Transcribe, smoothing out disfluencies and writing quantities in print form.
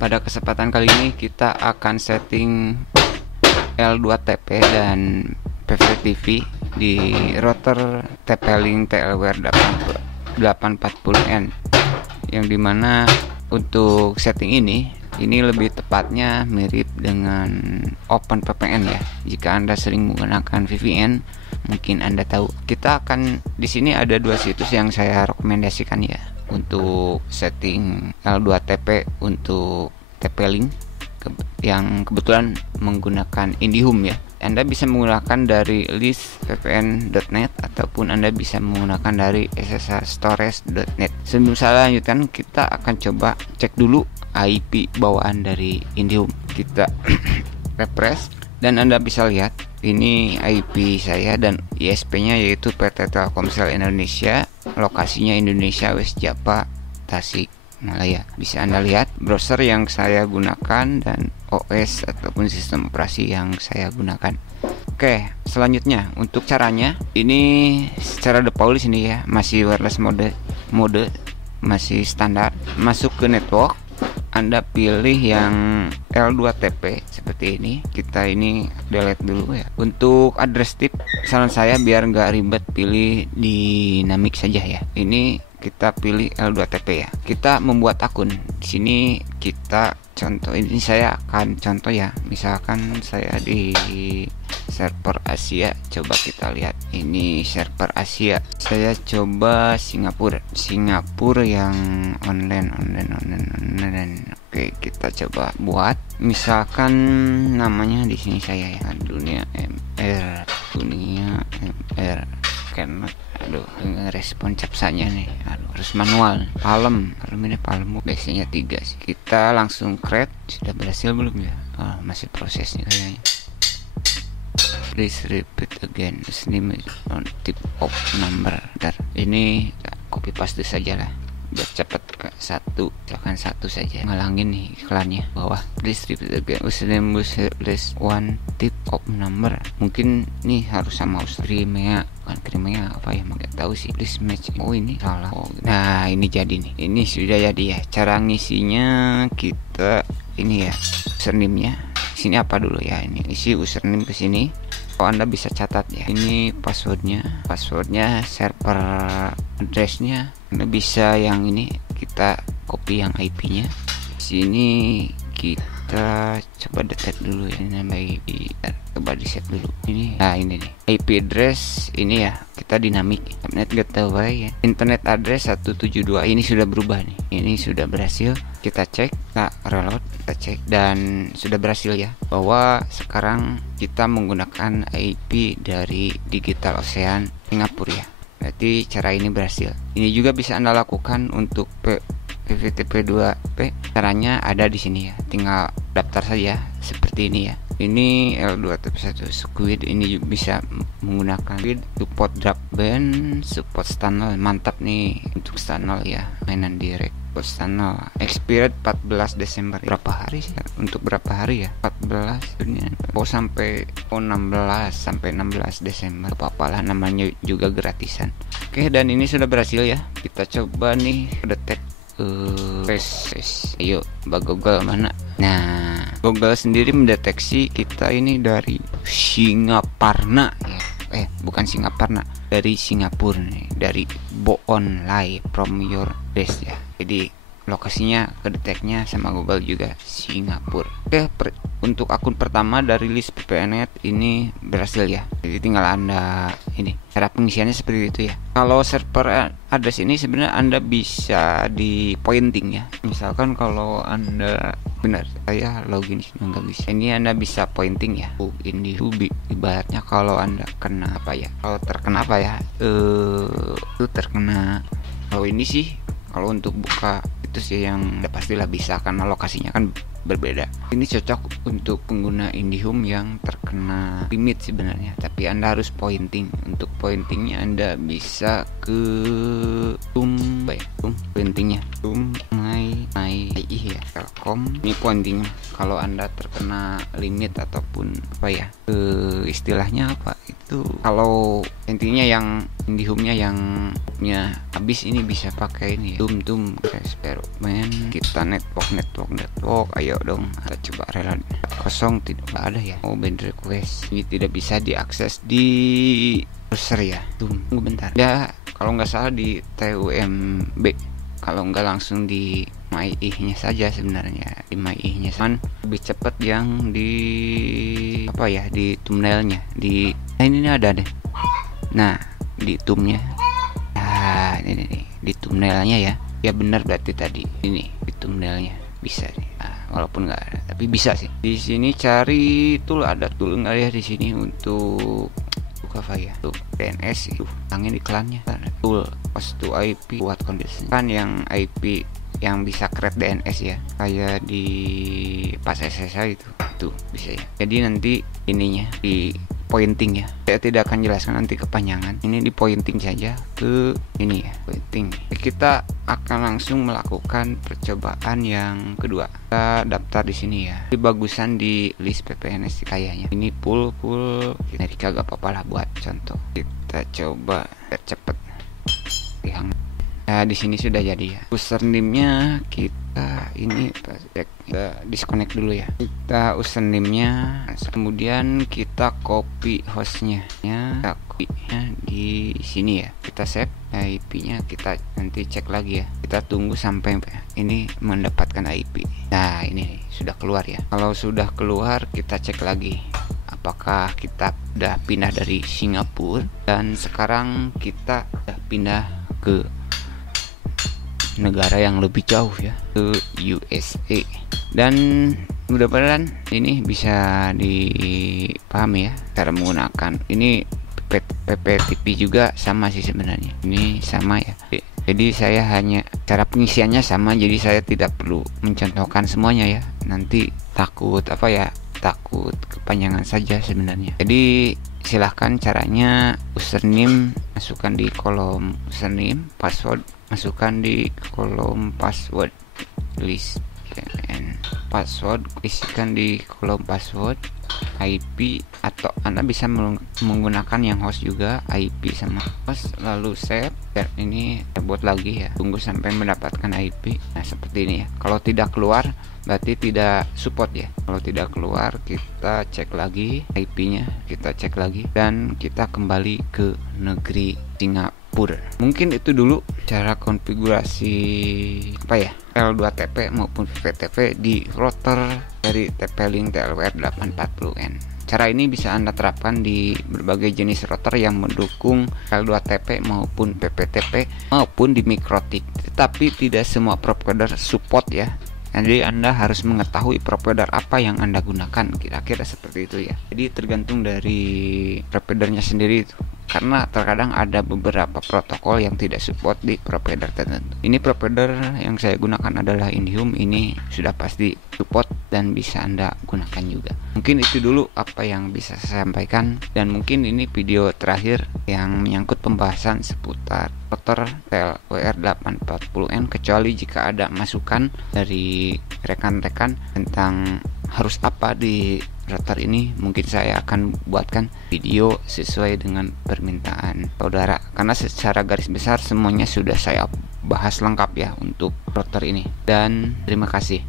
Pada kesempatan kali ini kita akan setting L2TP dan PVTV di router TP-Link TLWare 840N, yang dimana untuk setting ini lebih tepatnya mirip dengan OpenVPN ya. Jika Anda sering menggunakan VPN, mungkin Anda tahu. Kita akan di sini ada dua situs yang saya rekomendasikan ya untuk setting L2TP untuk TP-Link yang kebetulan menggunakan IndiHome ya. Anda bisa menggunakan dari listvpn.net ataupun Anda bisa menggunakan dari sshstores.net. Sebelum saya lanjutkan, kita akan coba cek dulu IP bawaan dari IndiHome. Kita refresh dan Anda bisa lihat ini IP saya dan ISP-nya yaitu PT Telkomsel Indonesia, lokasinya Indonesia, West Java, Tasikmalaya. Bisa Anda lihat browser yang saya gunakan dan OS ataupun sistem operasi yang saya gunakan. Oke, selanjutnya untuk caranya ini secara default di sini ya, masih wireless mode masih standar. Masuk ke network, Anda pilih yang L2TP seperti ini. Kita ini delete dulu ya. Untuk address tip, saran saya biar nggak ribet pilih dynamic saja ya. Ini kita pilih L2TP ya. Kita membuat akun. Di sini kita contoh, ini saya akan contoh ya. Misalkan saya di server Asia, coba kita lihat. Ini server Asia. Saya coba Singapura yang online. Oke, kita coba buat. Misalkan namanya di sini saya ya, dunia MR. Karena respon capsanya nih, harus manual. Palem ini Palem, biasanya 3 sih. Kita langsung create. Sudah berhasil belum ya? Masih prosesnya kayaknya. Please repeat again. Name on tip of number. Bentar, ini copy paste saja lah biar cepat. Satu, silakan satu saja. Ngalangin nih iklannya bawah. Please repeat again. Username list one tip of number. Mungkin nih harus sama Crimea. Bukan Crimea apa ya, nggak tahu sih. Please match. Oh ini salah. Nah ini jadi nih. Ini sudah jadi ya. Cara ngisinya kita ini ya. Username-nya sini apa dulu ya, ini isi username ke sini. Anda bisa catat ya, ini passwordnya server address-nya. Anda bisa yang ini, kita copy yang IP-nya. Sini kita coba detect dulu ya, ini nama IP, coba di set dulu ini. Nah ini nih IP address ini ya, kita dinamik internet gateway ya. Internet address 172 ini sudah berubah nih, ini sudah berhasil. Kita cek, kita reload, kita cek dan sudah berhasil ya, bahwa sekarang kita menggunakan IP dari Digital Ocean Singapura ya. Berarti cara ini berhasil. Ini juga bisa Anda lakukan untuk PVTP2P. Caranya ada di sini ya. Tinggal daftar saja seperti ini ya. Ini L2TP1 Squid, ini bisa menggunakan support drop band, support tunnel. Mantap nih untuk tunnel ya. Mainan direct tunnel. Expired 14 Desember. Berapa hari sih? Untuk berapa hari ya? 14 dunia. Sampai 16 Desember. Apa-apalah, namanya juga gratisan. Oke, dan ini sudah berhasil ya. Kita coba nih detect face. Ayo, Mbak Google mana? Nah, Google sendiri mendeteksi kita ini dari Singaparna ya. Bukan Singaparna, dari Singapura nih, dari Boon Lai from your base ya. Jadi lokasinya kedeteknya sama Google juga Singapura. Oke, untuk akun pertama dari list VPN.net ini berhasil ya. Jadi tinggal Anda ini, cara pengisiannya seperti itu ya. Kalau server address ini sebenarnya Anda bisa di pointing ya. Misalkan kalau Anda benar saya login nggak bisa, ini Anda bisa pointing ya. Ini ibaratnya kalau Anda kena apa ya, kalau terkena apa ya, itu terkena. Kalau ini sih, kalau untuk buka itu sih yang pastilah bisa, karena lokasinya kan berbeda. Ini cocok untuk pengguna IndiHome yang terkena limit sebenarnya, tapi Anda harus pointing. Untuk pointingnya Anda bisa ke pointingnya ya Telkom. Ini pointing kalau Anda terkena limit ataupun apa ya, istilahnya apa itu kalau intinya yang IndiHome-nya yang habis ini bisa pakai ini ya, tum eksperimen. Kita network, ayo dong kita coba rela kosong, tidak ada ya. Band request ini tidak bisa diakses di browser ya. Tunggu bentar ya, kalau nggak salah di TUMB, kalau nggak langsung di MyIH-nya saja sebenarnya. Di MyIH-nya lebih cepat yang di apa ya, di thumbnailnya ini ada deh. Nah di tumnya, nah ini nih di thumbnailnya ya benar berarti tadi ini di thumbnailnya bisa nih. Nah, walaupun nggak ada tapi bisa sih. Di sini cari tool, ada tool nggak ya di sini untuk apa ya, tuh DNS itu tangin iklannya. Tool host to IP buat condition kan yang IP yang bisa create DNS ya, kayak di pas SSH itu tuh bisa ya. Jadi nanti ininya di pointing ya, saya tidak akan jelaskan nanti kepanjangan. Ini di pointing saja ke ini ya, pointing. Kita akan langsung melakukan percobaan yang kedua. Kita daftar di sini ya. Ini bagusan di list PPNS kayaknya. Ini full dari kagak apa-apa lah buat contoh. Kita coba biar cepet. Nah, di sini sudah jadi ya. Username-nya kita ini kita disconnect dulu ya. Kita username-nya, kemudian kita copy hostnya ya, kita copy-nya di sini ya. Kita save IP-nya, kita nanti cek lagi ya. Kita tunggu sampai ini mendapatkan IP. Nah, ini sudah keluar ya. Kalau sudah keluar, kita cek lagi apakah kita udah pindah dari Singapura dan sekarang kita udah pindah ke negara yang lebih jauh ya, ke USA. Dan mudah-mudahan ini bisa dipahami ya cara menggunakan ini. PPTP juga sama sih sebenarnya, ini sama ya. Jadi saya hanya cara pengisiannya sama, jadi saya tidak perlu mencontohkan semuanya ya, nanti takut kepanjangan saja sebenarnya. Jadi silahkan caranya, username masukkan di kolom username, password masukkan di kolom password, list and password isikan di kolom password, IP atau Anda bisa menggunakan yang host juga, IP sama host, lalu save. Dan ini buat lagi ya, tunggu sampai mendapatkan IP. Nah seperti ini ya. Kalau tidak keluar berarti tidak support ya. Kalau tidak keluar kita cek lagi IP-nya, kita cek lagi dan kita kembali ke negeri Singapura. Mungkin itu dulu cara konfigurasi apa ya, L2TP maupun VPTP di router dari TP-Link TLWR 840N. Cara ini bisa Anda terapkan di berbagai jenis router yang mendukung L2TP maupun PPTP maupun di MikroTik. Tetapi tidak semua provider support ya. Jadi Anda harus mengetahui provider apa yang Anda gunakan, kira-kira seperti itu ya. Jadi tergantung dari providernya sendiri itu. Karena terkadang ada beberapa protokol yang tidak support di provider tertentu. Ini provider yang saya gunakan adalah IndiHome, ini sudah pasti support dan bisa Anda gunakan juga. Mungkin itu dulu apa yang bisa saya sampaikan, dan mungkin ini video terakhir yang menyangkut pembahasan seputar router TLWR 840N, kecuali jika ada masukan dari rekan-rekan tentang harus apa di router ini, mungkin saya akan buatkan video sesuai dengan permintaan saudara, karena secara garis besar semuanya sudah saya bahas lengkap ya untuk router ini. Dan terima kasih.